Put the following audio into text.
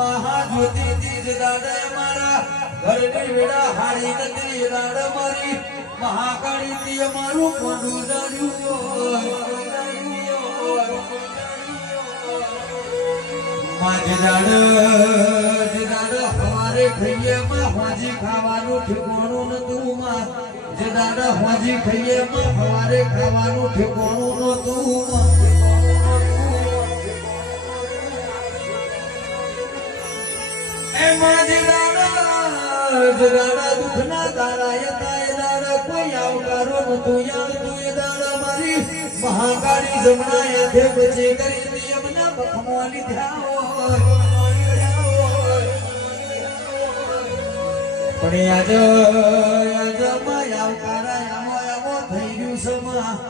महाज्योती तीज दाड मारा घरनी वेडा हाडी नदी दाड मारी महाकाળી ती અમારું કોંડું જાડ્યું માજ દાડ હવારે ખઈએ માં હોજી ખાવાનું ઠેકાણું નતું માં જે દાડ હોજી ખઈએ માં હવારે ખાવાનું ઠેકાણું નતું એ માજ દાડા દુખના દાડા યતાય દાડા કોઈ આવકારો નતું યાવતું એ દાડા મારી મહાકાળી જમણા યાથે બચે કરી નિયમના બખમો લીધા પણ આજ માયા આવકારા